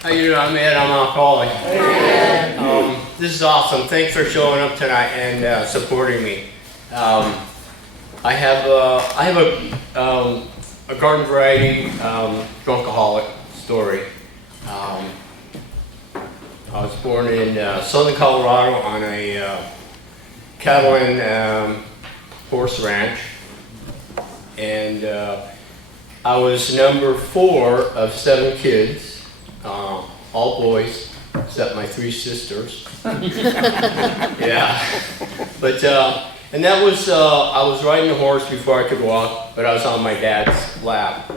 How you doing? I'm Ed. I'm alcoholic. This is awesome. Thanks for showing up tonight and supporting me. I have a garden variety drunkaholic story. I was born in southern Colorado on a cattle and horse ranch, and I was number 4 of 7 kids. All boys, except my 3 sisters. Yeah, but and that was I was riding a horse before I could walk, but I was on my dad's lap.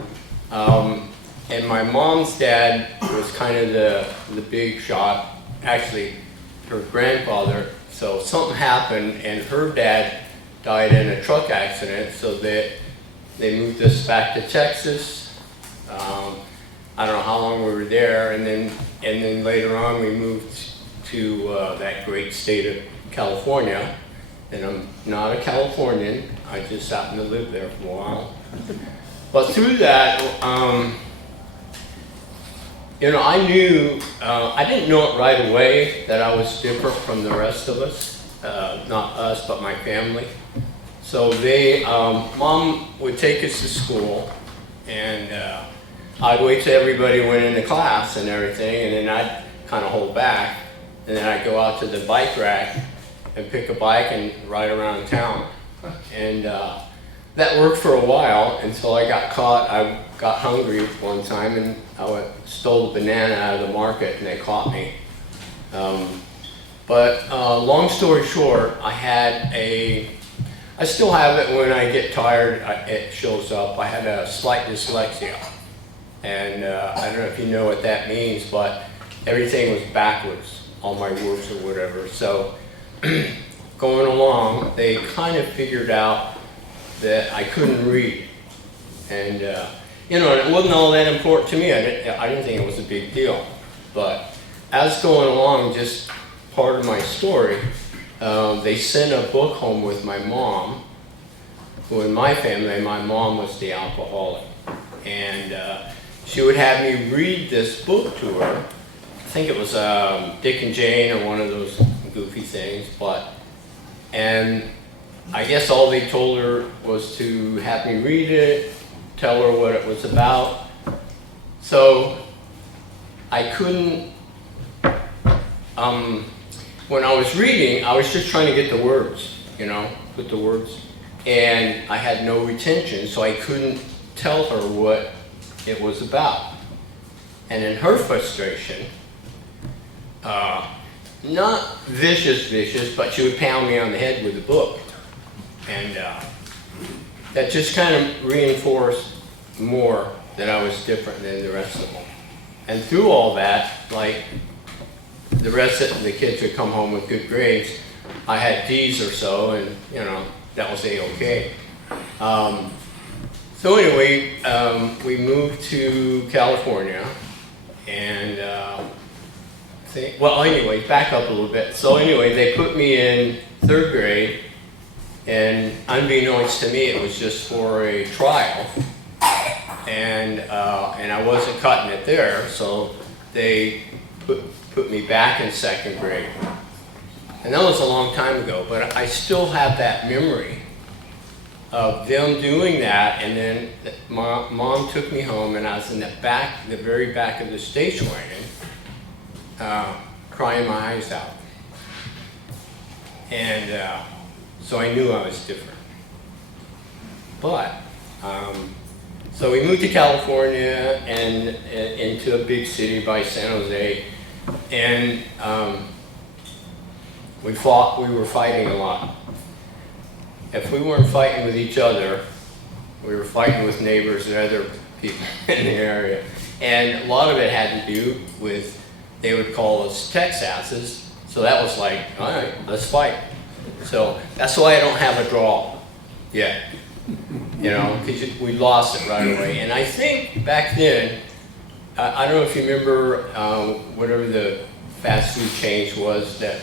And my mom's dad was kind of the big shot, actually her grandfather. So something happened, and her dad died in a truck accident. So that they moved us back to Texas. I don't know how long we were there, and then later on we moved to that great state of California. And I'm not a Californian, I just happened to live there for a while. But through that, I knew, I didn't know it right away that I was different from the rest of us, not us, but my family. So Mom would take us to school, and I'd wait till everybody went into class and everything, and then I'd kind of hold back, and then I'd go out to the bike rack and pick a bike and ride around town. And that worked for a while until I got caught. I got hungry one time, and I stole a banana out of the market, and they caught me. But long story short, I still have it when I get tired, it shows up. I had a slight dyslexia. And I don't know if you know what that means, but everything was backwards, all my words or whatever. So going along, they kind of figured out that I couldn't read. And it wasn't all that important to me. I didn't think it was a big deal. But as going along, just part of my story, they sent a book home with my mom, who in my family, my mom was the alcoholic. And she would have me read this book to her. I think it was Dick and Jane or one of those goofy things, and I guess all they told her was to have me read it, tell her what it was about. So I couldn't, when I was reading, I was just trying to get the words, put the words, and I had no retention, so I couldn't tell her what it was about. And in her frustration, not vicious, but she would pound me on the head with the book. And that just kind of reinforced more that I was different than the rest of them. And through all that, like the rest of the kids would come home with good grades, I had D's or so, and that was A-okay. So anyway, we moved to California, and back up a little bit. So anyway, they put me in 3rd grade, and unbeknownst to me, it was just for a trial, and I wasn't cutting it there, so they put me back in 2nd grade. And that was a long time ago, but I still have that memory of them doing that. And then mom took me home, and I was in the very back of the station wagon, crying my eyes out. And so I knew I was different. But so we moved to California and into a big city by San Jose, and we were fighting a lot. If we weren't fighting with each other, we were fighting with neighbors and other people in the area. And a lot of it had to do with, they would call us Texasses, so that was like, all right, let's fight. So that's why I don't have a draw yet, because we lost it right away. And I think back then, I don't know if you remember whatever the fast food chain was that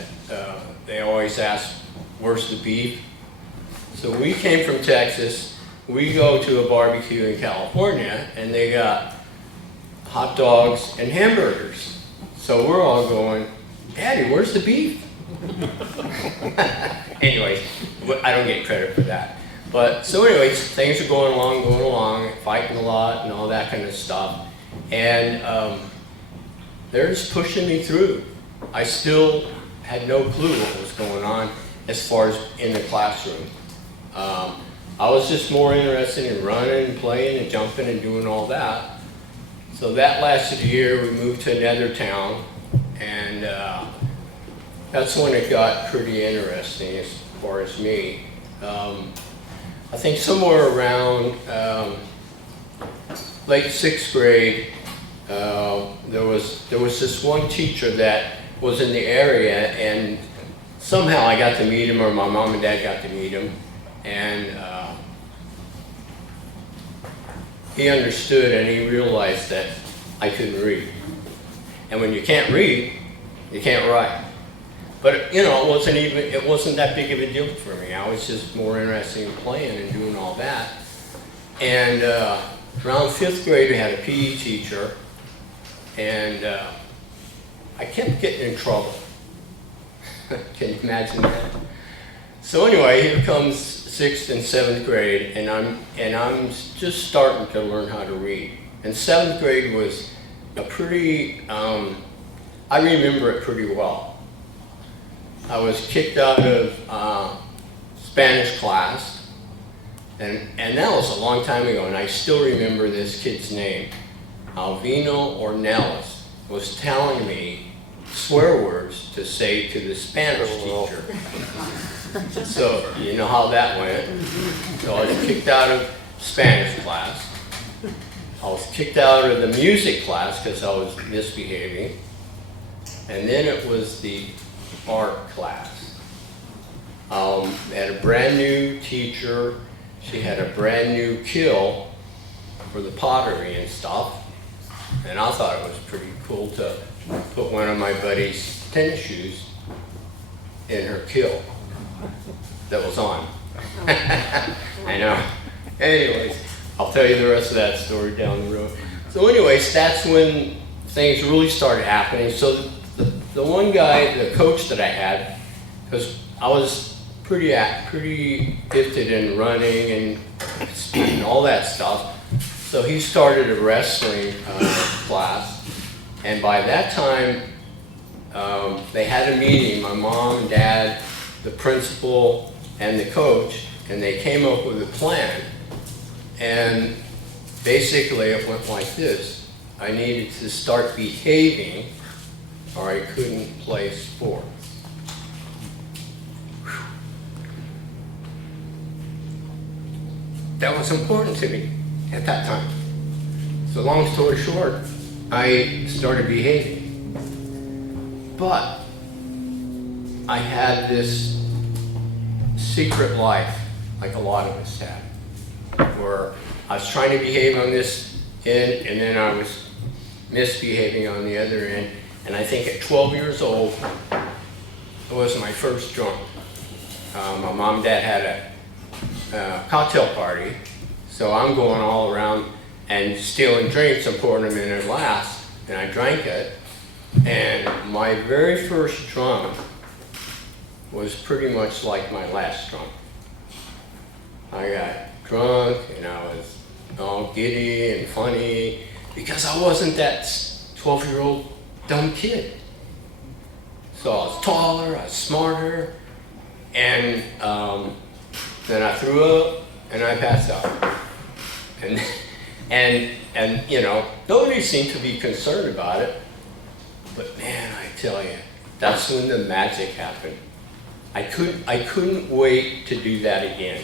they always asked, where's the beef? So we came from Texas, we go to a barbecue in California, and they got hot dogs and hamburgers. So we're all going, Daddy, where's the beef? Anyways, I don't get credit for that. But so anyways, things are going along, fighting a lot and all that kind of stuff. And they're just pushing me through. I still had no clue what was going on as far as in the classroom. I was just more interested in running and playing and jumping and doing all that. So that lasted a year. We moved to another town, and that's when it got pretty interesting as far as me. I think somewhere around late 6th grade, there was this one teacher that was in the area, and somehow I got to meet him, or my mom and dad got to meet him, and he understood and he realized that I couldn't read. And when you can't read, you can't write. But you know, it wasn't that big of a deal for me. I was just more interested in playing and doing all that. And around 5th grade, we had a PE teacher, and I kept getting in trouble. Can you imagine that? So anyway, here comes 6th and 7th grade, and I'm just starting to learn how to read. And 7th grade was a pretty, I remember it pretty well. I was kicked out of Spanish class, and that was a long time ago, and I still remember this kid's name. Alvino Ornelas was telling me swear words to say to the Spanish teacher. So you know how that went. So I was kicked out of Spanish class. I was kicked out of the music class because I was misbehaving. And then it was the art class. I had a brand new teacher. She had a brand new kiln for the pottery and stuff. And I thought it was pretty cool to put one of my buddy's tennis shoes in her kiln that was on. I know. Anyways, I'll tell you the rest of that story down the road. So anyways, that's when things really started happening. So the one guy, the coach that I had, because I was pretty gifted in running and all that stuff, so he started a wrestling class, and by that time they had a meeting, my mom and dad, the principal, and the coach, and they came up with a plan. And basically it went like this. I needed to start behaving or I couldn't play sports. That was important to me at that time. So long story short, I started behaving. But I had this secret life, like a lot of us had, where I was trying to behave on this end, and then I was misbehaving on the other end. And I think at 12 years old, it was my first drunk. My mom and dad had a cocktail party, so I'm going all around and stealing drinks and pouring them in a glass, and I drank it. And my very first drunk was pretty much like my last drunk. I got drunk and I was all giddy and funny because I wasn't that 12-year-old dumb kid. So I was taller, I was smarter, and then I threw up and I passed out. And you know, nobody seemed to be concerned about it. But man, I tell you, that's when the magic happened. I couldn't wait to do that again.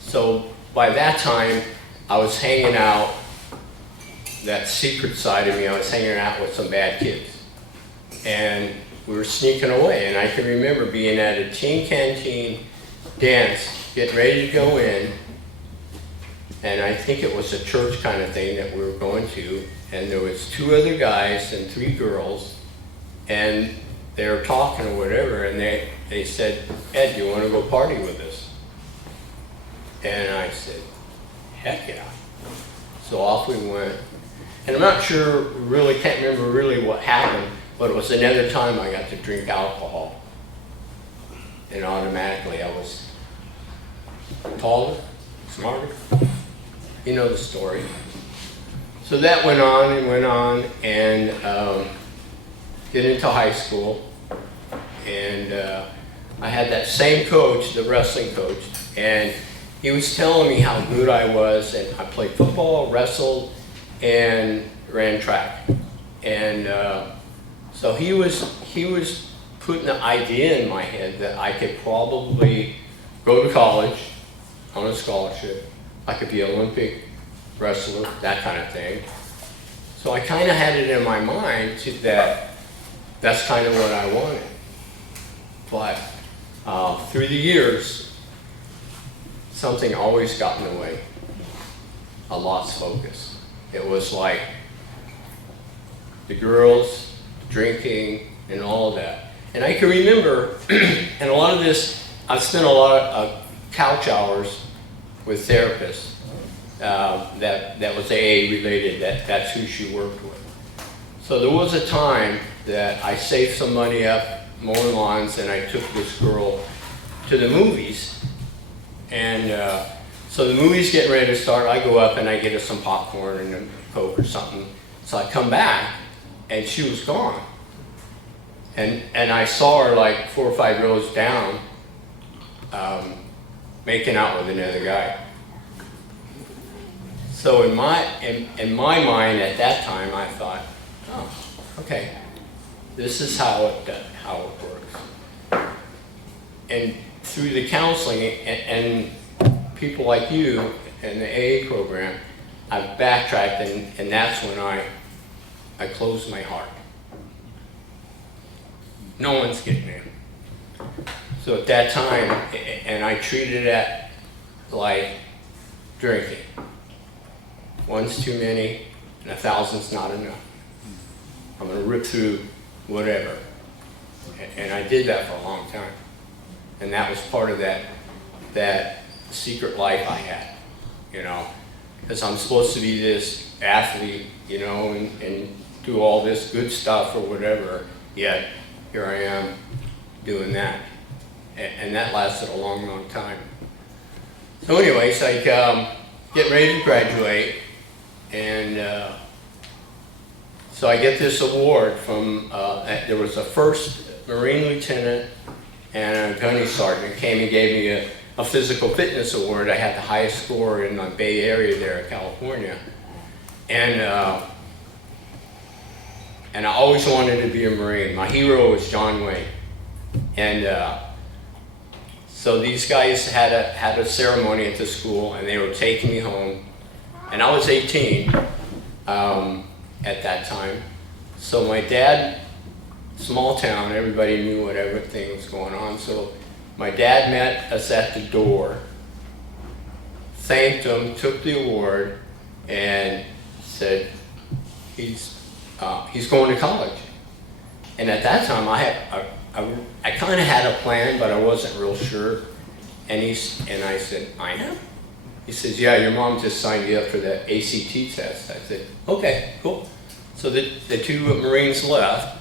So by that time, I was hanging out, that secret side of me, I was hanging out with some bad kids. And we were sneaking away, and I can remember being at a teen canteen dance, getting ready to go in, and I think it was a church kind of thing that we were going to, and there was 2 other guys and 3 girls, and they were talking or whatever, and they said, Ed, do you want to go party with us? And I said, heck yeah. So off we went. And I'm not sure, really can't remember really what happened, but it was another time I got to drink alcohol. And automatically I was taller, smarter. You know the story. So that went on, and get into high school. And I had that same coach, the wrestling coach, and he was telling me how good I was, and I played football, wrestled, and ran track. And so he was putting the idea in my head that I could probably go to college on a scholarship. I could be an Olympic wrestler, that kind of thing. So I kind of had it in my mind that that's kind of what I wanted. But through the years, something always got in the way. I lost focus. It was like the girls, drinking, and all of that. And I can remember, and a lot of this, I've spent a lot of couch hours with therapists that was AA related, that's who she worked with. So there was a time that I saved some money up, mowing lawns, and I took this girl to the movies. And so the movie's getting ready to start, I go up and I get her some popcorn and a Coke or something. So I come back, and she was gone. And I saw her like 4 or 5 rows down, making out with another guy. So in my mind at that time, I thought, oh, okay, this is how it works. And through the counseling and people like you and the AA program, I've backtracked, and that's when I closed my heart. No one's getting in. So at that time, and I treated it like drinking. One's too many, and 1,000's not enough. I'm gonna rip through whatever. And I did that for a long time. And that was part of that secret life I had, you know, because I'm supposed to be this athlete, you know, and do all this good stuff or whatever, yet here I am doing that. And that lasted a long, long time. So anyways, like, get ready to graduate, and so I get this award from, there was a first Marine lieutenant and a gunny sergeant came and gave me a physical fitness award. I had the highest score in the Bay Area there in California. And I always wanted to be a Marine. My hero was John Wayne. And so these guys had a ceremony at the school, and they were taking me home. And I was 18 at that time. So my dad, small town, everybody knew what everything was going on. So my dad met us at the door, thanked him, took the award, and said he's going to college. And at that time, I kind of had a plan, but I wasn't real sure. And I said, I am? He says, yeah, your mom just signed you up for the ACT test. I said, okay, cool. So the two Marines left,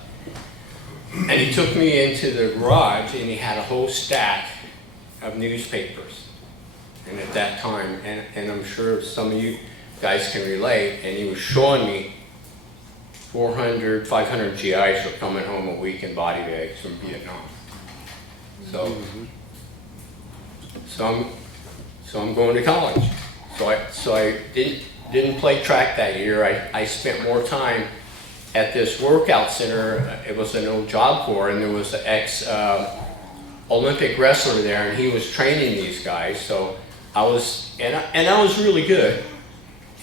and he took me into the garage, and he had a whole stack of newspapers. And at that time, and I'm sure some of you guys can relate, and he was showing me 400, 500 GIs were coming home a week in body bags from Vietnam. So I'm going to college. So I didn't play track that year. I spent more time at this workout center. It was an old Job Corps, and there was an ex-Olympic wrestler there, and he was training these guys. So I was really good,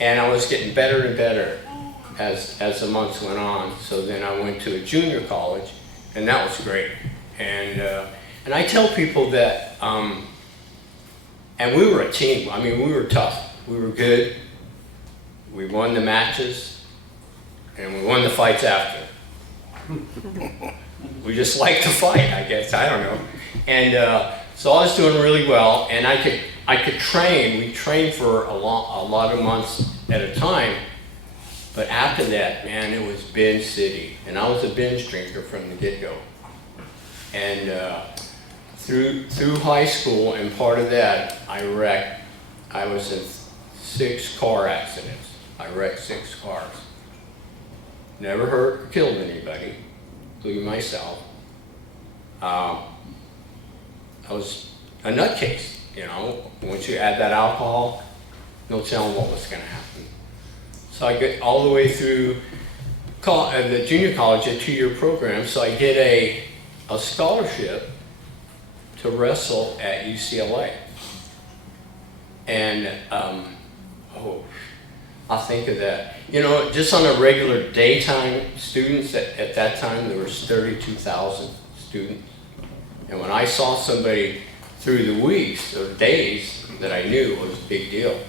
and I was getting better and better as the months went on. So then I went to a junior college, and that was great. And I tell people that, and we were a team. I mean, we were tough. We were good. We won the matches, and we won the fights after. We just like to fight, I guess. I don't know. And so I was doing really well, and I could train. We trained for a lot of months at a time. But after that, man, it was binge city. And I was a binge drinker from the get-go. And through high school and part of that, I was in 6 car accidents. I wrecked 6 cars. Never hurt or killed anybody, including myself. I was a nutcase, you know. Once you add that alcohol, no telling what was gonna happen. So I get all the way through the junior college, a 2-year program, so I get a scholarship to wrestle at UCLA. And, I think of that. You know, just on a regular daytime students, at that time there was 32,000 students. And when I saw somebody through the weeks or days that I knew, it was a big deal.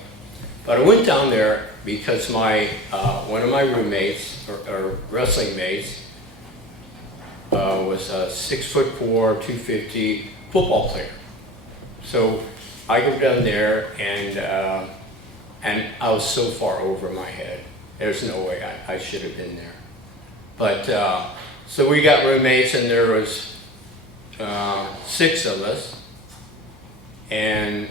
But I went down there because one of my roommates, or wrestling mates, was a 6'4", 250 football player. So I go down there and I was so far over my head. There's no way I should have been there. But so we got roommates, and there was 6 of us, and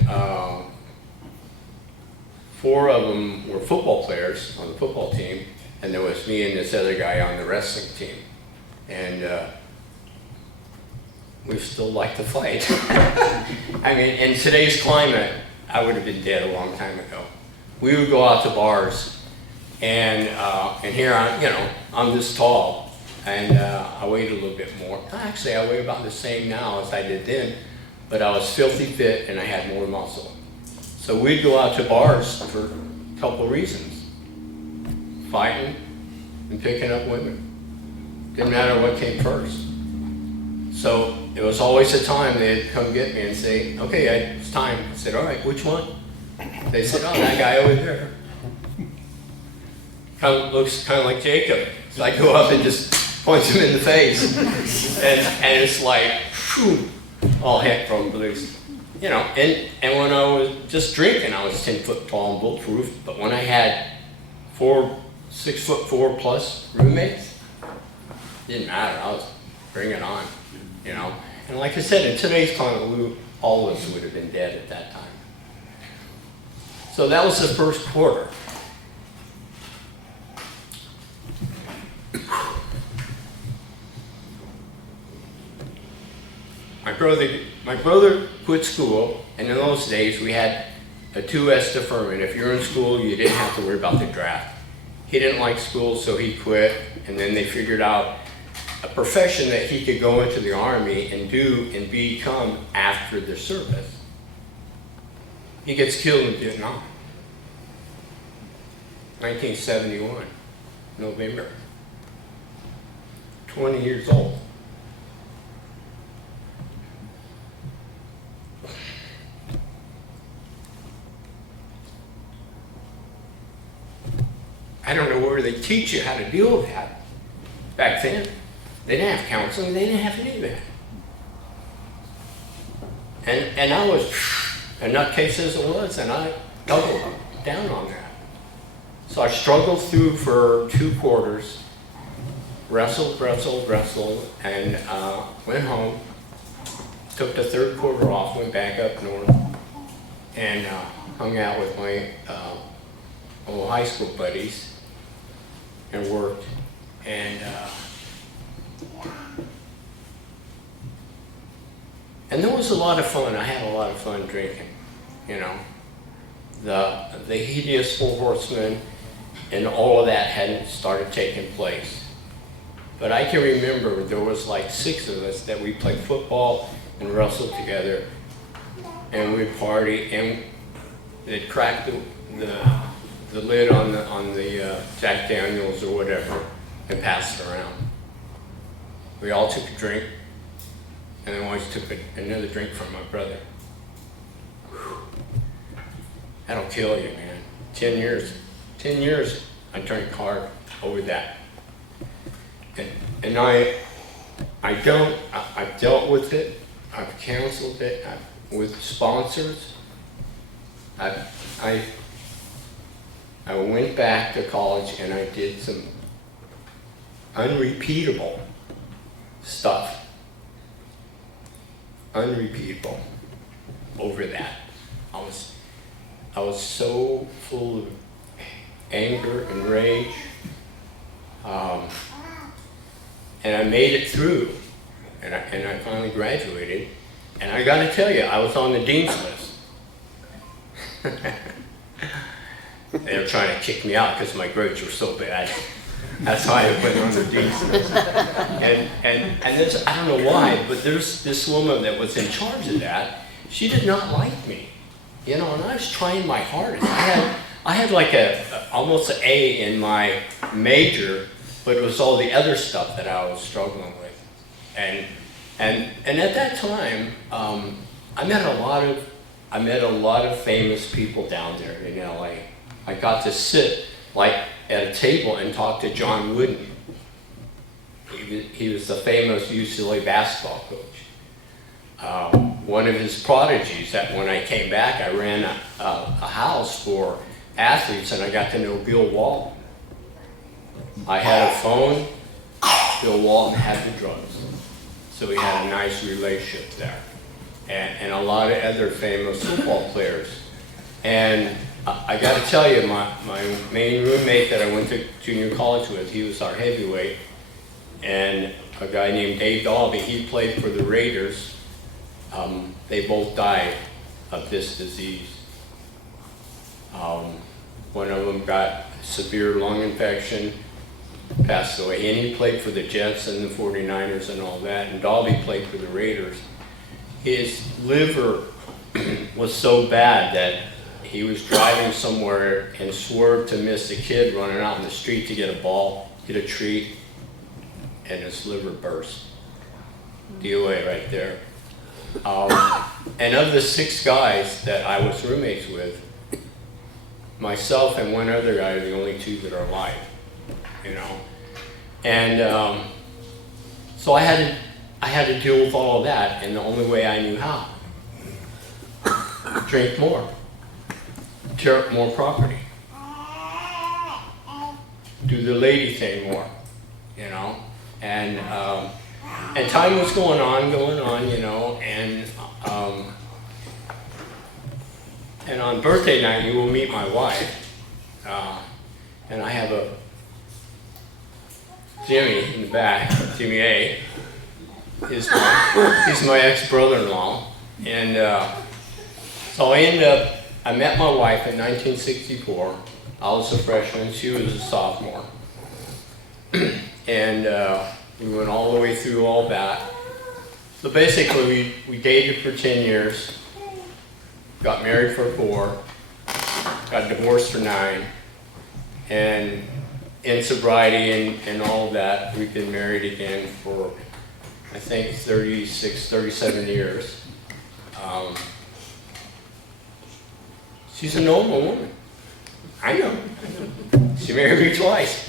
4 of them were football players on the football team, and there was me and this other guy on the wrestling team. And we still like to fight. I mean, in today's climate, I would have been dead a long time ago. We would go out to bars, and here I'm this tall, and I weighed a little bit more. Actually, I weigh about the same now as I did then, but I was filthy fit and I had more muscle. So we'd go out to bars for a couple of reasons: fighting and picking up women. Didn't matter what came first. So it was always a time they'd come get me and say, "Okay, it's time." I said, "All right, which one?" They said, "Oh, that guy over there. Looks kind of like Jacob." So I go up and just point him in the face, and it's like, whew, all heck broke loose. You know, and when I was just drinking, I was 10 foot tall and bulletproof. But when I had 6'4" plus roommates, it didn't matter. I was bring it on, you know. And like I said, in today's climate, all of us would have been dead at that time. So that was the first quarter. My brother quit school, and in those days we had a 2S deferment. If you're in school, you didn't have to worry about the draft. He didn't like school, so he quit, and then they figured out a profession that he could go into the Army and do and become after the service. He gets killed in Vietnam. 1971, November. 20 years old. I don't know where they teach you how to deal with that. Back then, they didn't have counseling, they didn't have any of that. And I was a nutcase as it was, and I doubled down on that. So I struggled through for 2 quarters, wrestled, and went home, took the 3rd quarter off, went back up north, and hung out with my old high school buddies and worked. And there was a lot of fun. I had a lot of fun drinking, you know. The hideous 4 horsemen and all of that hadn't started taking place. But I can remember there was like 6 of us that we played football and wrestled together, and we'd party, and they'd crack the lid on the Jack Daniels or whatever and pass it around. We all took a drink, and then always took another drink from my brother. Whew. That'll kill you, man. 10 years. 10 years I turned hard over that. And I've dealt with it. I've counseled it with sponsors. I went back to college and I did some unrepeatable stuff. Unrepeatable over that. I was so full of anger and rage. And I made it through, and I finally graduated. And I got to tell you, I was on the dean's list. They were trying to kick me out because my grades were so bad. That's why I went on the dean's list. And there's, I don't know why, but there's this woman that was in charge of that. She did not like me, you know, and I was trying my hardest. I had like almost an A in my major, but it was all the other stuff that I was struggling with. And at that time, I met a lot of famous people down there in LA. I got to sit like at a table and talk to John Wooden. He was the famous UCLA basketball coach. One of his prodigies, that when I came back, I ran a house for athletes, and I got to know Bill Walton. I had a phone, Bill Walton had the drugs. So we had a nice relationship there. And a lot of other famous football players. And I got to tell you, my main roommate that I went to junior college with, he was our heavyweight. And a guy named Dave Dalby, he played for the Raiders. They both died of this disease. One of them got severe lung infection, passed away, and he played for the Jets and the 49ers and all that, and Dalby played for the Raiders. His liver was so bad that he was driving somewhere and swerved to miss a kid running out in the street to get a ball, hit a tree, and his liver burst. DOA right there. And of the 6 guys that I was roommates with, myself and one other guy are the only 2 that are alive, you know. And so I had to deal with all of that, and the only way I knew how: drink more, tear up more property, do the lady thing more, you know. And time was going on, you know, and on birthday night you will meet my wife, and I have a Jimmy in the back, Jimmy A. He's my ex-brother-in-law, and so I met my wife in 1964. I was a freshman, she was a sophomore, and we went all the way through all that. So basically, we dated for 10 years, got married for 4, got divorced for 9, and in sobriety and all of that, we've been married again for, I think, 36, 37 years. She's a normal woman. I know. She married me twice.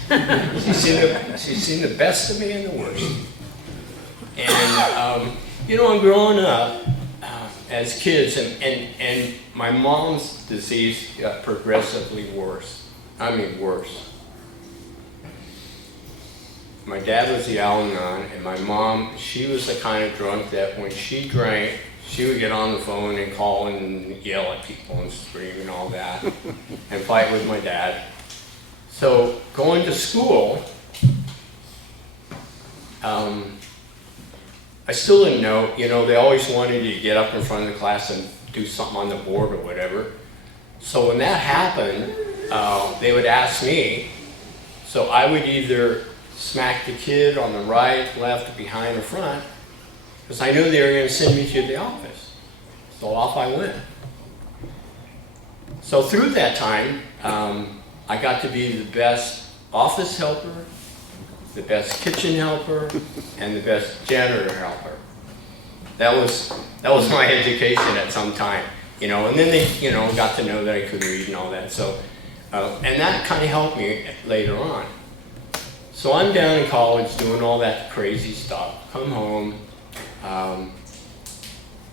She's seen the best of me and the worst. And, you know, I'm growing up as kids, and my mom's disease got progressively worse. I mean, worse. My dad was the Al-Anon, and my mom, she was the kind of drunk that when she drank, she would get on the phone and call and yell at people and scream and all that, and fight with my dad. So going to school, I still didn't know, you know, they always wanted you to get up in front of the class and do something on the board or whatever. So when that happened, they would ask me, so I would either smack the kid on the right, left, behind, or front, because I knew they were going to send me to the office. So off I went. So through that time, I got to be the best office helper, the best kitchen helper, and the best janitor helper. That was my education at some time, you know. And then they, you know, got to know that I could read and all that. So, and that kind of helped me later on. So I'm down in college doing all that crazy stuff. Come home.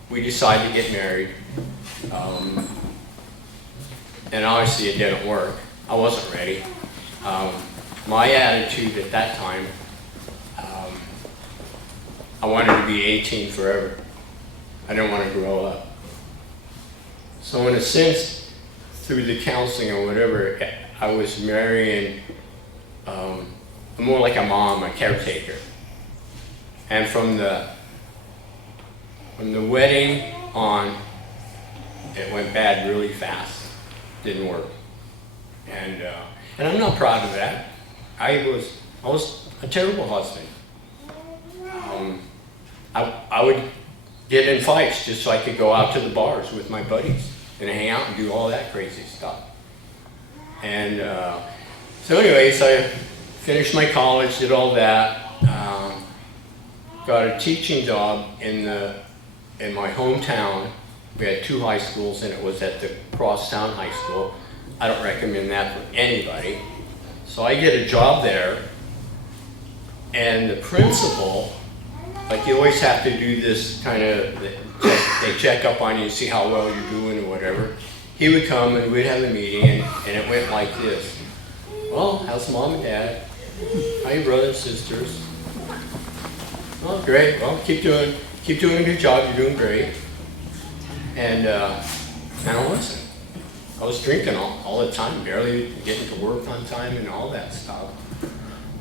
We decide to get married. And obviously it didn't work. I wasn't ready. My attitude at that time, I wanted to be 18 forever. I didn't want to grow up. So in a sense, through the counseling or whatever, I was marrying more like a mom, a caretaker. And from the wedding on, it went bad really fast. Didn't work. And I'm not proud of that. I was a terrible husband. I would get in fights just so I could go out to the bars with my buddies and hang out and do all that crazy stuff. And so anyways, I finished my college, did all that, got a teaching job in my hometown. We had 2 high schools, and it was at the Crosstown High School. I don't recommend that for anybody. So I get a job there, and the principal, like you always have to do this kind of, they check up on you, see how well you're doing or whatever. He would come and we'd have a meeting, and it went like this. Well, how's mom and dad? How are your brothers and sisters? Oh, great. Well, keep doing a good job. You're doing great. And I wasn't. I was drinking all the time, barely getting to work on time and all that stuff.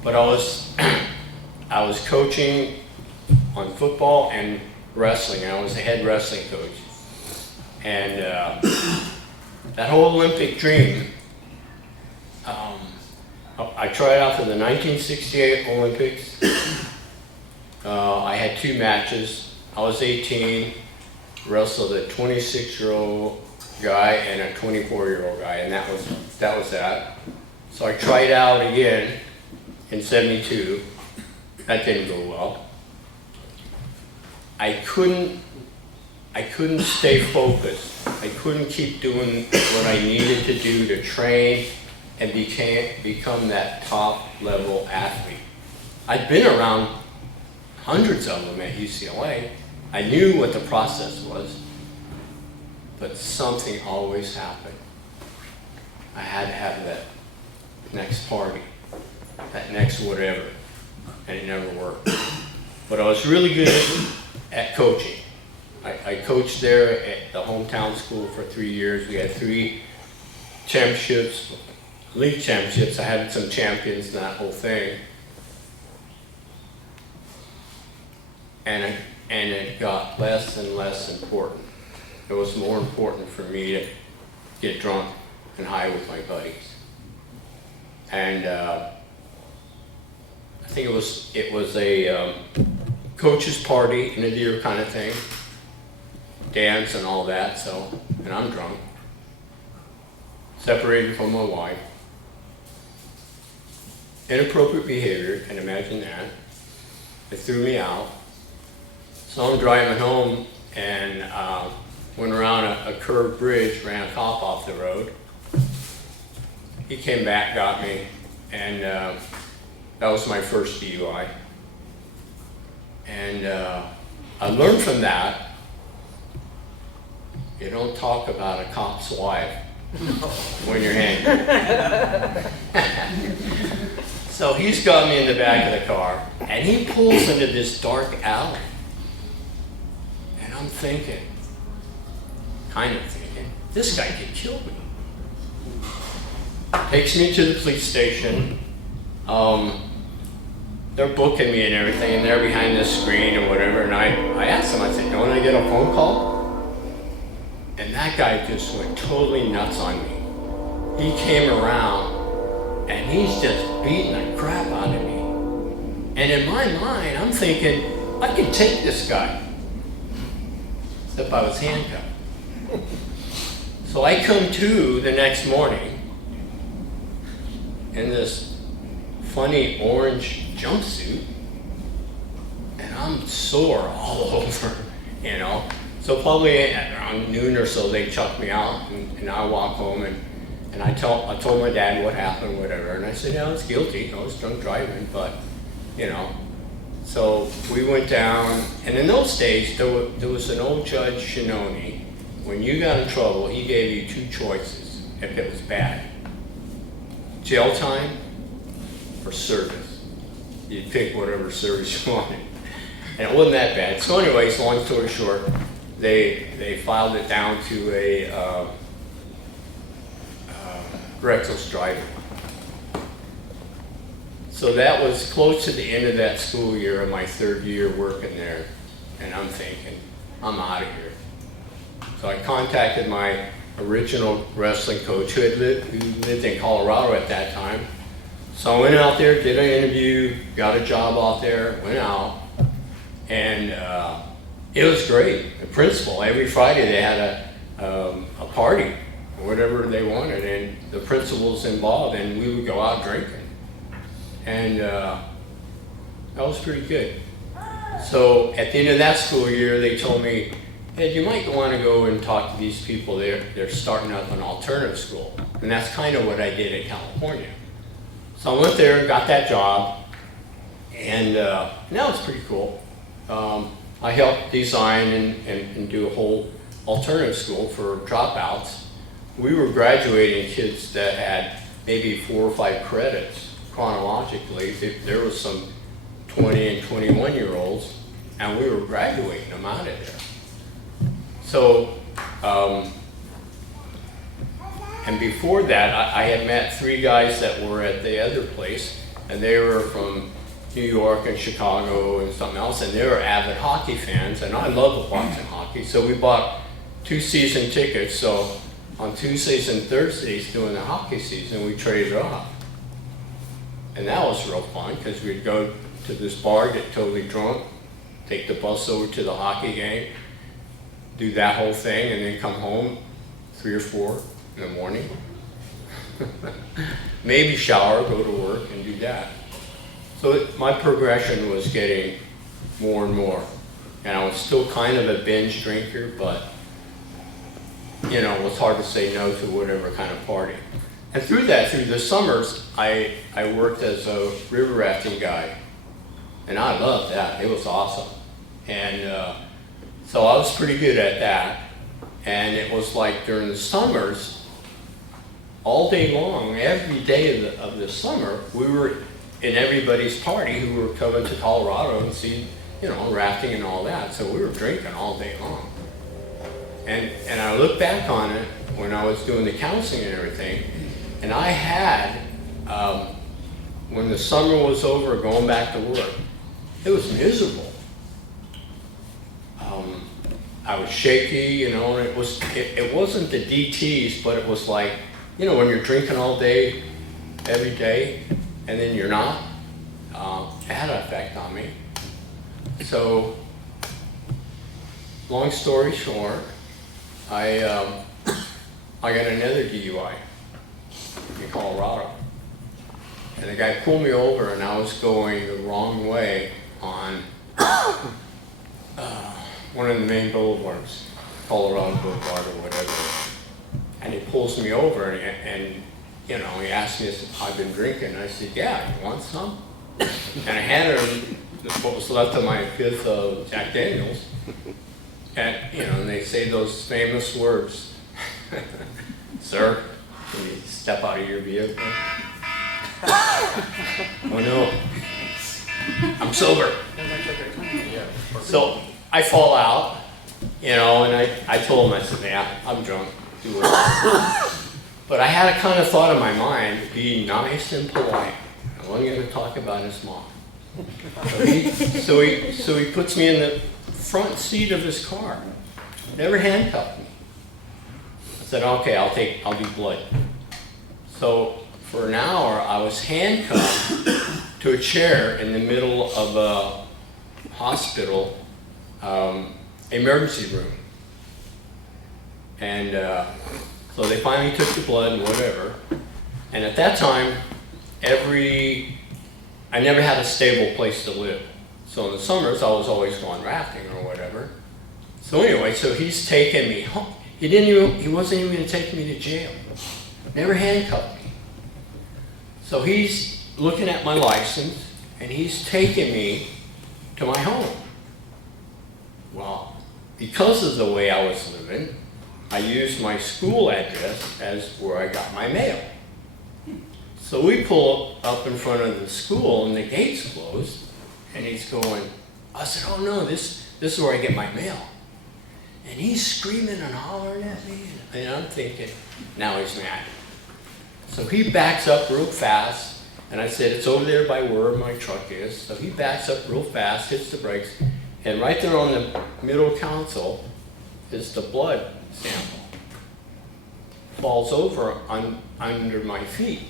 But I was coaching on football and wrestling. I was the head wrestling coach. And that whole Olympic dream, I tried out for the 1968 Olympics. I had 2 matches. I was 18, wrestled a 26-year-old guy and a 24-year-old guy, and that was that. So I tried out again in 72. That didn't go well. I couldn't stay focused. I couldn't keep doing what I needed to do to train and become that top level athlete. I'd been around hundreds of them at UCLA. I knew what the process was, but something always happened. I had to have that next party, that next whatever, and it never worked. But I was really good at coaching. I coached there at the hometown school for 3 years. We had 3 championships, league championships. I had some champions in that whole thing. And it got less and less important. It was more important for me to get drunk and high with my buddies. And I think it was a coach's party, end of the year kind of thing, dance and all that. So, and I'm drunk, separated from my wife, inappropriate behavior. Can imagine that. They threw me out. So I'm driving home and went around a curved bridge, ran a cop off the road. He came back, got me, and that was my first DUI. And I learned from that, you don't talk about a cop's wife when you're angry. So he's got me in the back of the car, and he pulls into this dark alley. And I'm thinking, this guy could kill me. Takes me to the police station. They're booking me and everything, and they're behind this screen or whatever. And I asked them, I said, don't I get a phone call? And that guy just went totally nuts on me. He came around, and he's just beating the crap out of me. And in my mind, I'm thinking, I could take this guy. Except I was handcuffed. So I come to the next morning in this funny orange jumpsuit, and I'm sore all over, you know. So probably around noon or so, they chuck me out, and I walk home, and I told my dad what happened, whatever, and I said, yeah, I was guilty, I was drunk driving, but, you know. So we went down, and in those days, there was an old Judge Shannoni. When you got in trouble, he gave you 2 choices if it was bad. jail time or service. You pick whatever service you wanted. And it wasn't that bad. So anyways, long story short, they filed it down to a reckless driving. So that was close to the end of that school year, of my third year working there, and I'm thinking, I'm out of here. So I contacted my original wrestling coach who lived in Colorado at that time. So I went out there, did an interview, got a job out there, went out, and it was great. The principal, every Friday they had a party, or whatever they wanted, and the principal's involved, and we would go out drinking. And that was pretty good. So at the end of that school year, they told me, Ed, you might want to go and talk to these people. They're starting up an alternative school. And that's kind of what I did in California. So I went there, got that job, and that was pretty cool. I helped design and do a whole alternative school for dropouts. We were graduating kids that had maybe 4 or 5 credits chronologically. There was some 20 and 21-year-olds, and we were graduating them out of there. So, and before that, I had met 3 guys that were at the other place, and they were from New York and Chicago and something else, and they were avid hockey fans, and I love watching hockey. So we bought 2 season tickets. So on Tuesdays and Thursdays during the hockey season, we traded off. And that was real fun, because we'd go to this bar, get totally drunk, take the bus over to the hockey game, do that whole thing, and then come home 3 or 4 in the morning. Maybe shower, go to work, and do that. So my progression was getting more and more. And I was still kind of a binge drinker, but you know, it was hard to say no to whatever kind of party. And through the summers, I worked as a river rafting guide. And I loved that. It was awesome. And so I was pretty good at that. And it was like during the summers, all day long, every day of the summer, we were in everybody's party who were coming to Colorado and see, you know, rafting and all that. So we were drinking all day long. And I look back on it when I was doing the counseling and everything, and I had, when the summer was over, going back to work, it was miserable. I was shaky, you know, and it wasn't the DTs, but it was like, you know, when you're drinking all day, every day, and then you're not, it had an effect on me. So, long story short, I got another DUI in Colorado. And the guy pulled me over, and I was going the wrong way on one of the main boulevards, Colorado Boulevard or whatever. And he pulls me over, and you know, he asked me if I've been drinking. I said, yeah, you want some? And I handed him what was left of my 5th of Jack Daniels. And, you know, and they say those famous words, sir, can you step out of your vehicle? Oh no, I'm sober. So I fall out, you know, and I told him, I said, yeah, I'm drunk, do it. But I had a kind of thought in my mind, be nice and polite. I wasn't going to talk about his mom. So he puts me in the front seat of his car. Never handcuffed me. I said, okay, I'll do blood. So for an hour, I was handcuffed to a chair in the middle of a hospital emergency room. And so they finally took the blood and whatever. And at that time, I never had a stable place to live. So in the summers, I was always going rafting or whatever. So anyway, so he's taking me home. He wasn't even going to take me to jail. Never handcuffed me. So he's looking at my license, and he's taking me to my home. Well, because of the way I was living, I used my school address as where I got my mail. So we pull up in front of the school and the gate's closed, and he's going, I said, oh no, this is where I get my mail. And he's screaming and hollering at me, and I'm thinking, now he's mad. So he backs up real fast, and I said, it's over there by where my truck is. So he backs up real fast, hits the brakes, and right there on the middle console is the blood sample. Falls over under my feet.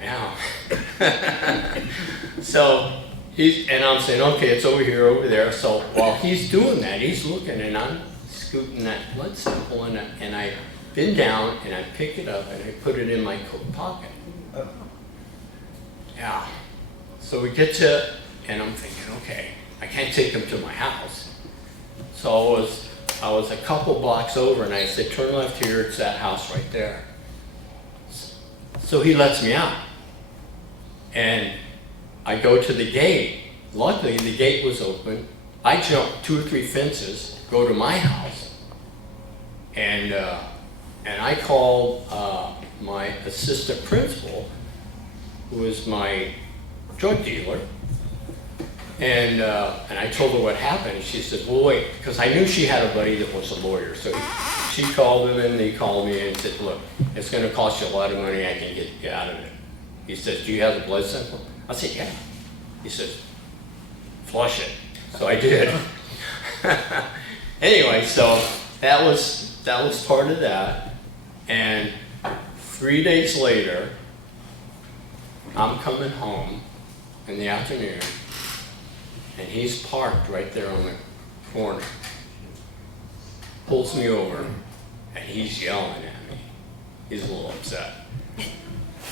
Now, so and I'm saying, okay, it's over here, over there. So while he's doing that, he's looking, and I'm scooting that blood sample, and I bend down, and I pick it up, and I put it in my coat pocket. Yeah. So we get to, and I'm thinking, okay, I can't take him to my house. So I was a couple blocks over, and I said, turn left here, it's that house right there. So he lets me out. And I go to the gate. Luckily, the gate was open. I jump 2 or 3 fences, go to my house, and I called my assistant principal, who is my drug dealer, and I told her what happened. And she said, well, wait, because I knew she had a buddy that was a lawyer. So she called him, and he called me and said, look, it's going to cost you a lot of money. I can get you out of it. He says, do you have the blood sample? I said, yeah. He says, flush it. So I did. Anyway, so that was part of that. And 3 days later, I'm coming home in the afternoon, and he's parked right there on the corner. Pulls me over, and he's yelling at me. He's a little upset.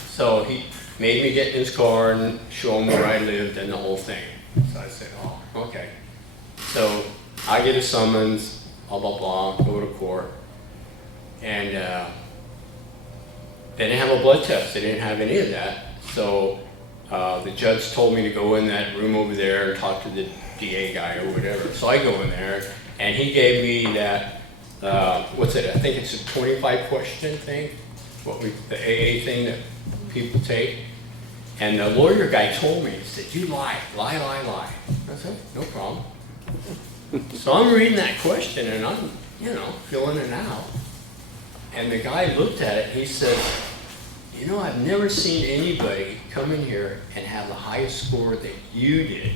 So he made me get in his car and show him where I lived and the whole thing. So I said, oh, okay. So I get a summons, blah, blah, blah, go to court. And they didn't have a blood test. They didn't have any of that. So the judge told me to go in that room over there and talk to the DA guy or whatever. So I go in there, and he gave me that, what's it? I think it's a 25 question thing, the AA thing that people take. And the lawyer guy told me, he said, you lie. I said, no problem. So I'm reading that question, and I'm, filling it out. And the guy looked at it, he said, I've never seen anybody come in here and have the highest score that you did,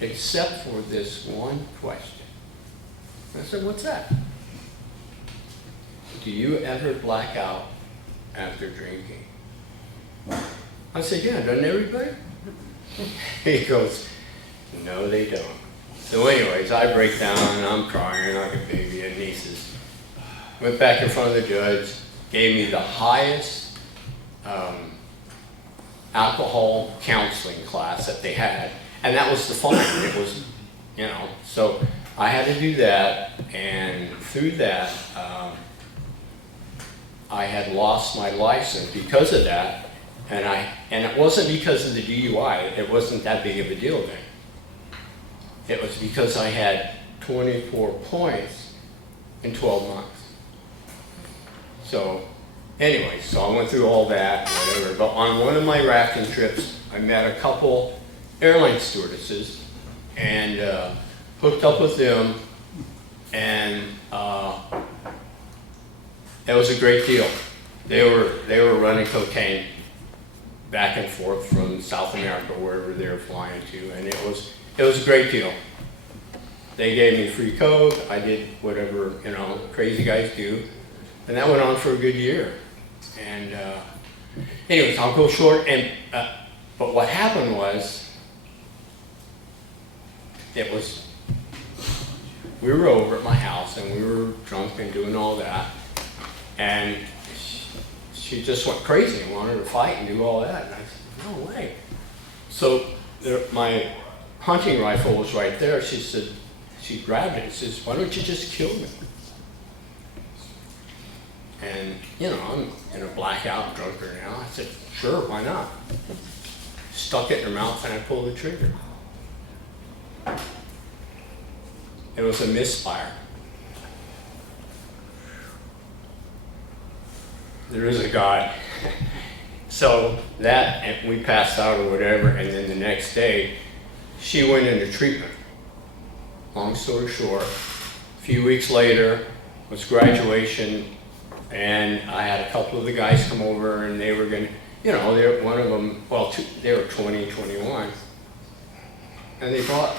except for this one question. I said, what's that? Do you ever black out after drinking? I said, yeah, doesn't everybody? He goes, no, they don't. So anyways, I break down, and I'm crying like a baby, and he says, went back in front of the judge, gave me the highest alcohol counseling class that they had, and that was the fine. It was, so I had to do that, and through that, I had lost my license because of that, and it wasn't because of the DUI. It wasn't that big of a deal then. It was because I had 24 points in 12 months. So anyway, so I went through all that, whatever. But on one of my rafting trips, I met a couple airline stewardesses and hooked up with them, and it was a great deal. They were running cocaine back and forth from South America, wherever they were flying to, and it was a great deal. They gave me free coke. I did whatever crazy guys do, and that went on for a good year. And anyways, I'll go short. And but what happened was, we were over at my house, and we were drunk and doing all that, and she just went crazy and wanted to fight and do all that. And I said, no way. So my hunting rifle was right there. She grabbed it and says, why don't you just kill me? And, I'm in a blackout drunker now. I said, sure, why not? Stuck it in her mouth, and I pulled the trigger. It was a misfire. There is a God. So that, and we passed out or whatever, and then the next day, she went into treatment. Long story short, a few weeks later was graduation, and I had a couple of the guys come over, and they were gonna, you know, one of them, well, they were 20, 21, and they brought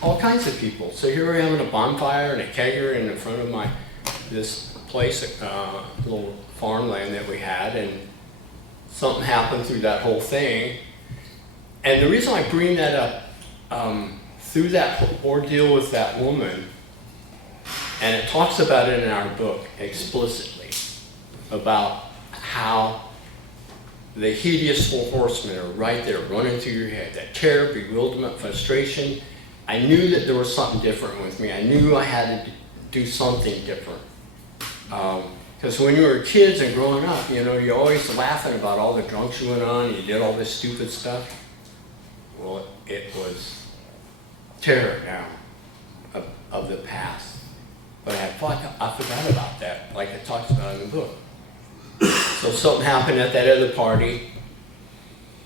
all kinds of people. So here we're having a bonfire and a kegger in the front of this place, little farmland that we had, and something happened through that whole thing. And the reason I bring that up, through that ordeal with that woman, and it talks about it in our book explicitly, about how the hideous four horsemen are right there running through your head, that terror, bewilderment, frustration. I knew that there was something different with me. I knew I had to do something different. Because when you were kids and growing up, you know, you're always laughing about all the drunks you went on, you did all this stupid stuff. Well, it was terror now of the past. But I forgot about that, like it talks about in the book. So something happened at that other party.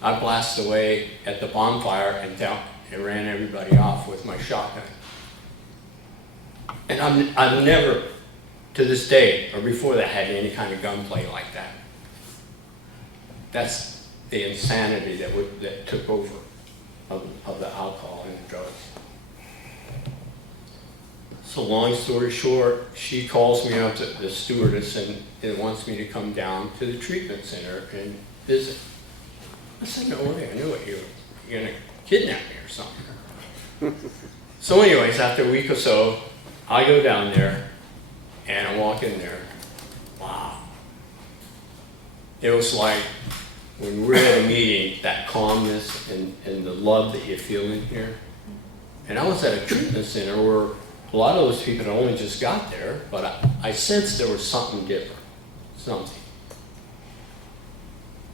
I blasted away at the bonfire and ran everybody off with my shotgun. And I've never, to this day, or before that, had any kind of gunplay like that. That's the insanity that took over of the alcohol and the drugs. So long story short, she calls me up to the stewardess and wants me to come down to the treatment center and visit. I said, no way, I knew it. You're gonna kidnap me or something. So anyways, after a week or so, I go down there and I walk in there. Wow. It was like when we're at a meeting, that calmness and the love that you feel in here. And I was at a treatment center where a lot of those people had only just got there, but I sensed there was something different, something.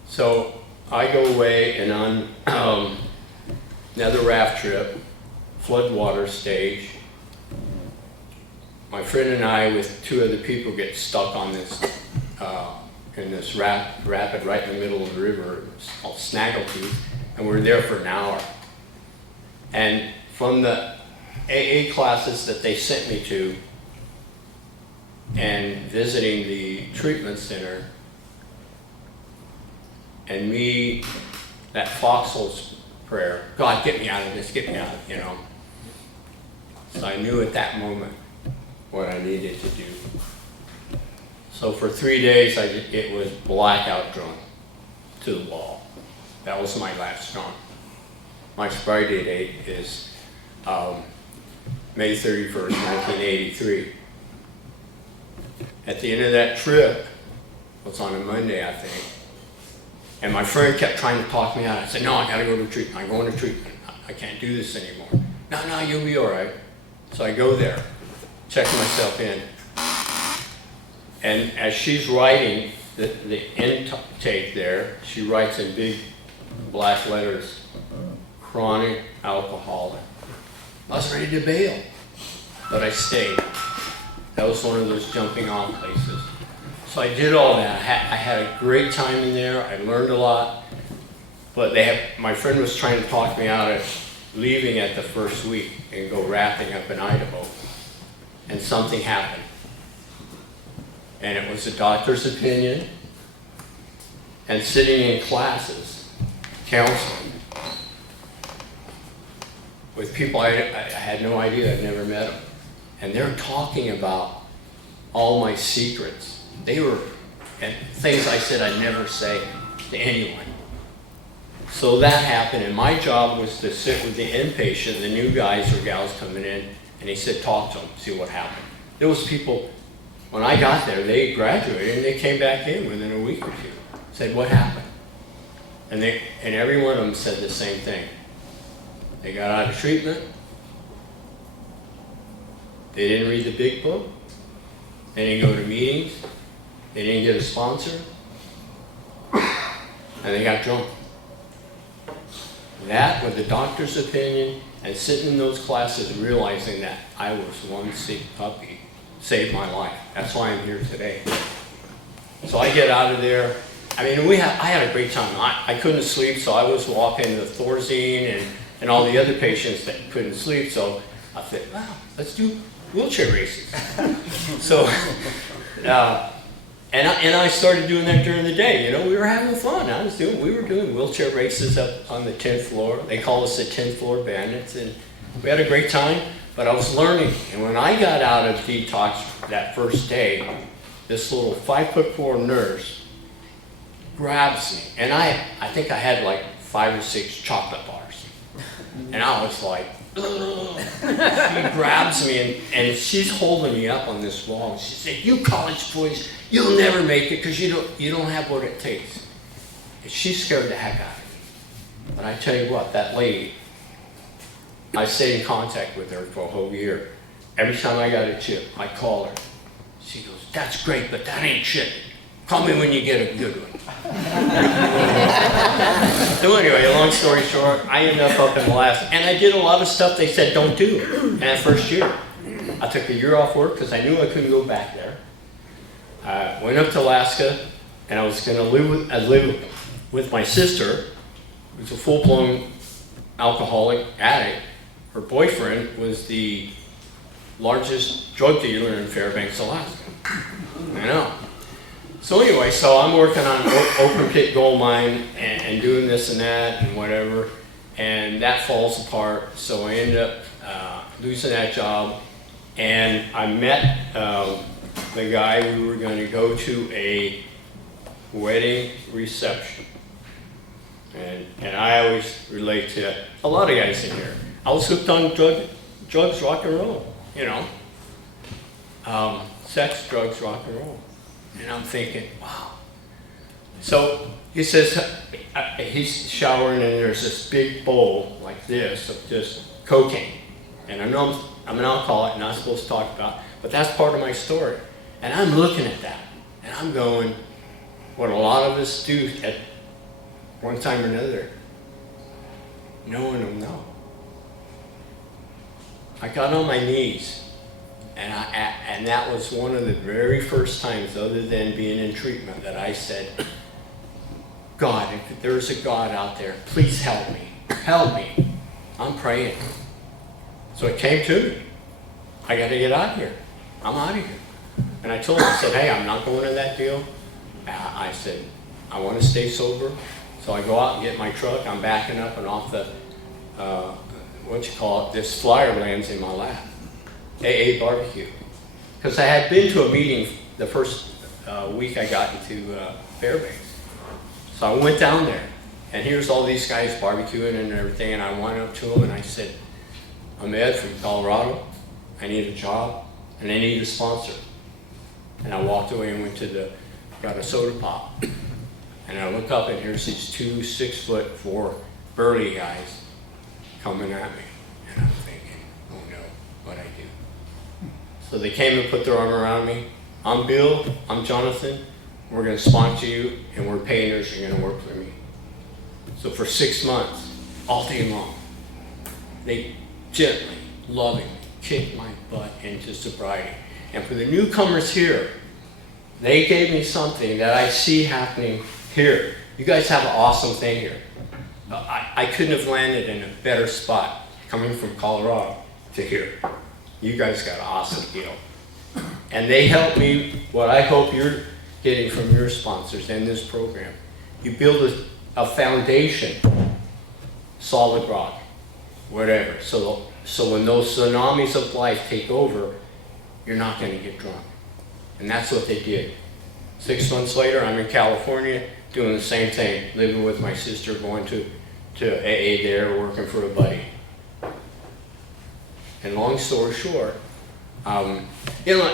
So I go away and on another raft trip, floodwater stage, my friend and I with two other people get stuck on this, in this rapid right in the middle of the river. It's called Snaggletooth, and we're there for an hour. And from the AA classes that they sent me to and visiting the treatment center, and me, that foxhole's prayer, God, get me out of this, get me out, you know. So I knew at that moment what I needed to do. So for 3 days, it was blackout drunk to the wall. That was my last drunk. My sobriety date is May 31st, 1983. At the end of that trip, it was on a Monday, I think, and my friend kept trying to talk me out. I said, no, I gotta go to treatment. I'm going to treatment. I can't do this anymore. No, you'll be all right. So I go there, check myself in. And as she's writing the intake there, she writes in big black letters, chronic alcoholic. I was ready to bail, but I stayed. That was one of those jumping off places. So I did all that. I had a great time in there. I learned a lot, but my friend was trying to talk me out of leaving at the first week and go rafting up in Idaho, and something happened. And it was a doctor's opinion, and sitting in classes, counseling, with people I had no idea, I'd never met them. And they're talking about all my secrets. And things I said I'd never say to anyone. So that happened, and my job was to sit with the inpatient, the new guys or gals coming in, and he said, talk to them, see what happened. There was people, when I got there, they graduated and they came back in within a week or two. Said, what happened? And every one of them said the same thing. They got out of treatment. They didn't read the big book. They didn't go to meetings. They didn't get a sponsor. And they got drunk. That, with the doctor's opinion, and sitting in those classes and realizing that I was one sick puppy, saved my life. That's why I'm here today. So I get out of there, I mean, I had a great time. I couldn't sleep, so I was walking the Thorazine and all the other patients that couldn't sleep. So I thought, wow, let's do wheelchair races. So, and I started doing that during the day. You know, we were having fun. We were doing wheelchair races up on the 10th floor. They call us the 10th floor bandits, and we had a great time. But I was learning, and when I got out of detox that first day, this little 5'4" nurse grabs me, and I think I had like 5 or 6 chocolate bars, and I was like, ugh. She grabs me and she's holding me up on this wall. She said, "You college boys, you'll never make it because you don't have what it takes." And she scared the heck out of me. But I tell you what, that lady, I stayed in contact with her for a whole year. Every time I got a chip, I call her. She goes, "That's great, but that ain't shit. Call me when you get a good one." So anyway, long story short, I ended up in Alaska, and I did a lot of stuff they said don't do in that first year. I took a year off work because I knew I couldn't go back there. I went up to Alaska, and I was going to live with my sister, who's a full-blown alcoholic addict. Her boyfriend was the largest drug dealer in Fairbanks, Alaska. I know. So anyway, so I'm working on open pit gold mine and doing this and that and whatever, and that falls apart. So I ended up losing that job, and I met the guy. We were going to go to a wedding reception, and I always relate to a lot of guys in here. I was hooked on drugs, rock and roll, you know, sex, drugs, rock and roll. And I'm thinking, wow. So he says, he's showering and there's this big bowl like this of just cocaine. And I know I'm an alcoholic, not supposed to talk about, but that's part of my story. And I'm looking at that and I'm going, what a lot of us do at one time or another, no one will know. I got on my knees. And that was one of the very first times, other than being in treatment, that I said, "God, if there's a God out there, please help me. Help me. I'm praying." So it came to me. I got to get out of here. I'm out of here. And I told him, I said, "Hey, I'm not going to that deal." I said, "I want to stay sober." So I go out and get my truck. I'm backing up and off the, this flyer lands in my lap. AA barbecue. Because I had been to a meeting the first week I got into Fairbanks. So I went down there, and here's all these guys barbecuing and everything, and I went up to them and I said, "I'm Ed from Colorado. I need a job, and I need a sponsor." And I walked away and got a soda pop. And I look up and here's these 2 6'4" burly guys coming at me. And I'm thinking, oh no, what'd I do? So they came and put their arm around me. "I'm Bill, I'm Jonathan. We're gonna sponsor you and we're painters, you're gonna work for me." So for 6 months, all day long, they gently, lovingly kicked my butt into sobriety. And for the newcomers here, they gave me something that I see happening here. You guys have an awesome thing here. I couldn't have landed in a better spot coming from Colorado to here. You guys got an awesome deal. And they helped me, what I hope you're getting from your sponsors and this program. You build a foundation, solid rock, whatever. So when those tsunamis of life take over, you're not going to get drunk. And that's what they did. 6 months later, I'm in California doing the same thing, living with my sister, going to AA there, working for a buddy. And long story short, you know,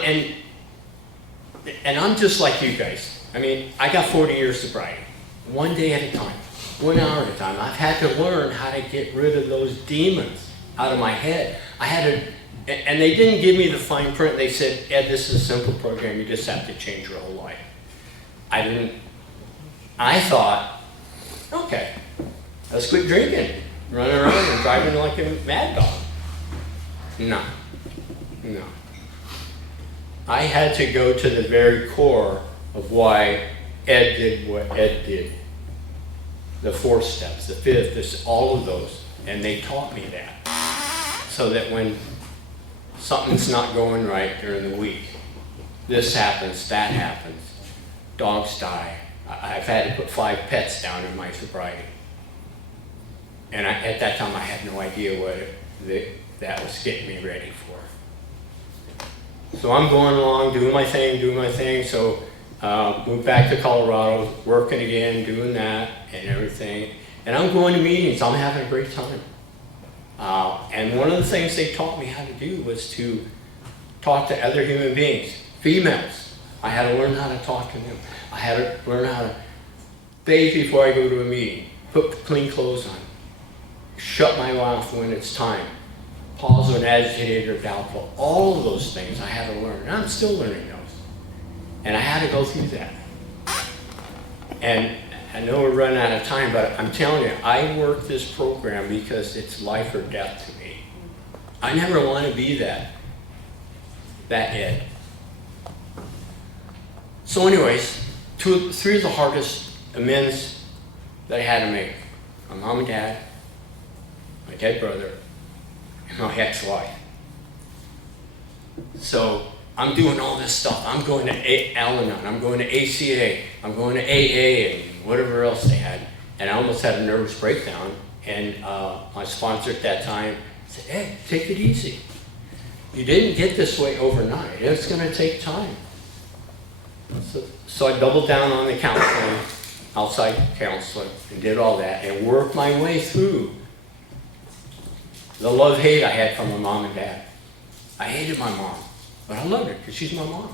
and I'm just like you guys. I mean, I got 40 years sobriety, one day at a time, 1 hour at a time. I've had to learn how to get rid of those demons out of my head. And they didn't give me the fine print. They said, "Ed, this is a simple program. You just have to change your whole life." I thought, okay, let's quit drinking, running around and driving like a mad dog. No. I had to go to the very core of why Ed did what Ed did. The 4 steps, the 5th, all of those. And they taught me that. So that when something's not going right during the week, this happens, that happens, dogs die. I've had to put 5 pets down in my sobriety. And at that time I had no idea what that was getting me ready for. So I'm going along, doing my thing. So moved back to Colorado, working again, doing that and everything. And I'm going to meetings, I'm having a great time. And one of the things they taught me how to do was to talk to other human beings, females. I had to learn how to talk to them. I had to learn how to bathe before I go to a meeting, put clean clothes on, shut my mouth when it's time, pause when agitated or doubtful. All of those things I had to learn, and I'm still learning those. And I had to go through that. And I know we're running out of time, but I'm telling you, I work this program because it's life or death to me. I never want to be that Ed. So anyways, 3 of the hardest amends that I had to make: my mom and dad, my dead brother, and my ex-wife. So I'm doing all this stuff. I'm going to Al-Anon, I'm going to ACA, I'm going to AA, and whatever else they had. And I almost had a nervous breakdown. And my sponsor at that time said, "Hey, take it easy. You didn't get this way overnight. It's going to take time." So I doubled down on the counseling, outside counseling, and did all that, and worked my way through the love-hate I had from my mom and dad. I hated my mom, but I loved her because she's my mom.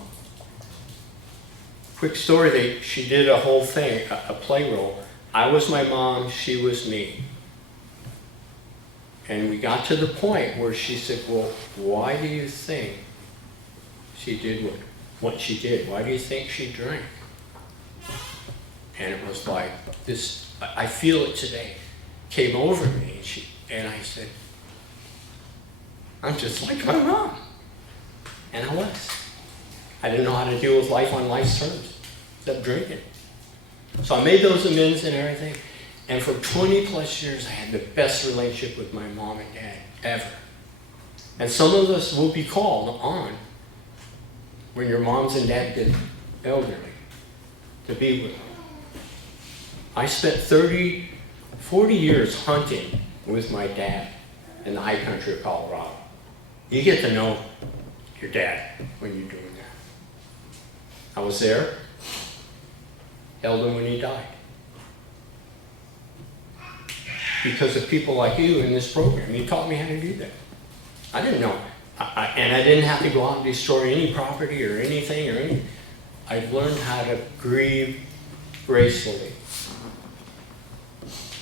Quick story, she did a whole thing, a play role. I was my mom, she was me. And we got to the point where she said, "Well, why do you think she did what she did? Why do you think she drank?" And it was like this, I feel it today, came over me, and I said, "I'm just like my mom." And I was. I didn't know how to deal with life on life's terms, except drinking. So I made those amends and everything. And for 20 plus years, I had the best relationship with my mom and dad ever. And some of us will be called on when your moms and dad get elderly to be with them. I spent 40 years hunting with my dad in the high country of Colorado. You get to know your dad when you're doing that. I was there, held him when he died. Because of people like you in this program, you taught me how to do that. I didn't know, and I didn't have to go out and destroy any property or anything. I learned how to grieve gracefully.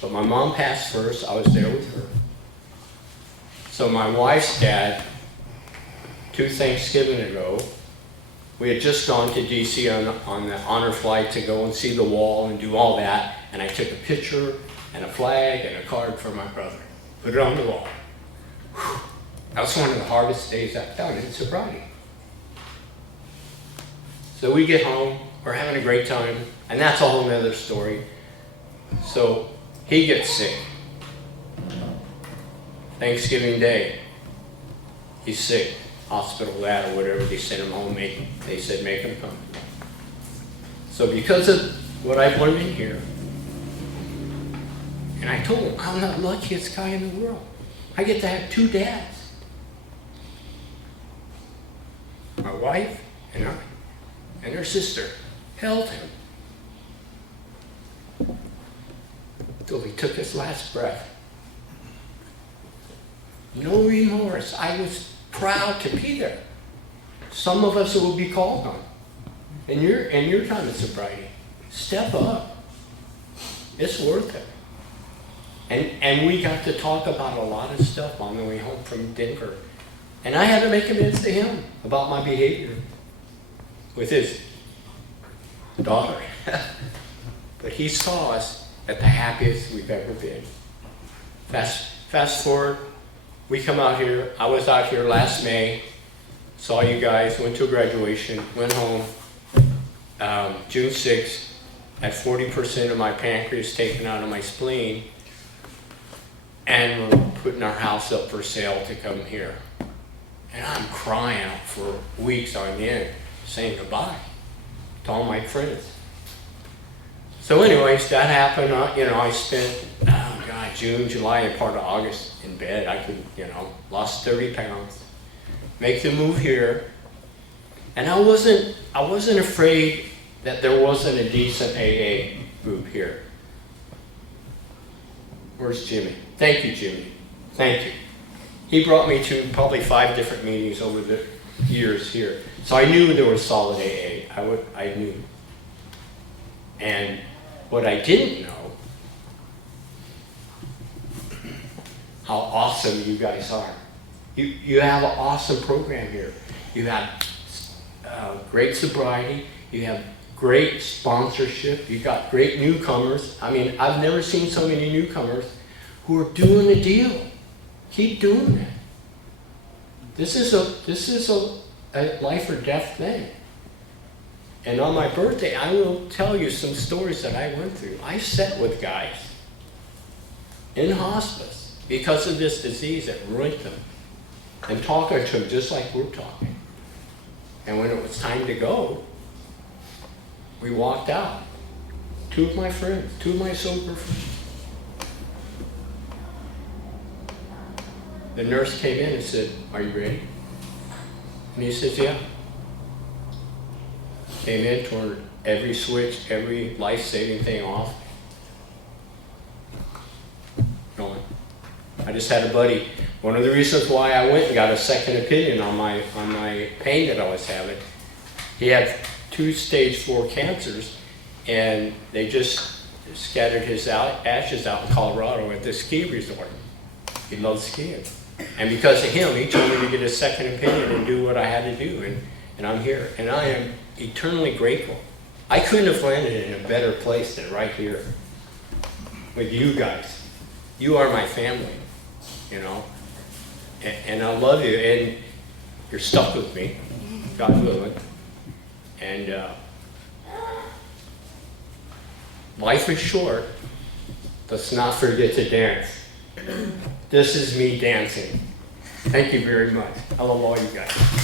But my mom passed first, I was there with her. So my wife's dad, 2 Thanksgiving ago, we had just gone to DC on the honor flight to go and see the wall and do all that, and I took a picture and a flag and a card for my brother. Put it on the wall. Whew. That was one of the hardest days I've done in sobriety. So we get home, we're having a great time, and that's a whole nother story. So he gets sick. Thanksgiving Day, he's sick, hospital that or whatever, they sent him home, they said make him come. So because of what I've learned in here, and I told him, I'm the luckiest guy in the world. I get to have 2 dads. My wife and I, and her sister, held him till he took his last breath. No remorse. I was proud to be there. Some of us will be called on. In your time of sobriety, step up. It's worth it. And we got to talk about a lot of stuff on the way home from Denver. And I had to make amends to him about my behavior with his daughter. But he saw us at the happiest we've ever been. Fast forward, we come out here. I was out here last May, saw you guys, went to a graduation, went home June 6th, had 40% of my pancreas taken out of my spleen, and we're putting our house up for sale to come here. And I'm crying out for weeks on end, saying goodbye to all my friends. So anyways, that happened. I spent, June, July, and part of August in bed. I could, lost 30 pounds. Make the move here. And I wasn't afraid that there wasn't a decent AA group here. Where's Jimmy? Thank you, Jimmy. Thank you. He brought me to probably 5 different meetings over the years here. So I knew there was solid AA. I knew. And what I didn't know, how awesome you guys are. You have an awesome program here. You have great sobriety. You have great sponsorship. You got great newcomers. I mean, I've never seen so many newcomers who are doing the deal. Keep doing it. This is a life or death thing. And on my birthday, I will tell you some stories that I went through. I sat with guys in hospice because of this disease that ruined them, and talking to them just like we're talking. And when it was time to go, we walked out. 2 of my friends, 2 of my sober friends. The nurse came in and said, "Are you ready?" And he says, "Yeah." Came in, turned every switch, every life-saving thing off. Going. I just had a buddy. One of the reasons why I went and got a second opinion on my pain that I was having, he had 2 stage 4 cancers, and they just scattered his ashes out in Colorado at the ski resort. He loved skiing. And because of him, he told me to get a second opinion and do what I had to do, and I'm here. And I am eternally grateful. I couldn't have landed in a better place than right here with you guys. You are my family, and I love you, and you're stuck with me, God willing. And life is short. Let's not forget to dance. This is me dancing. Thank you very much. I love all you guys.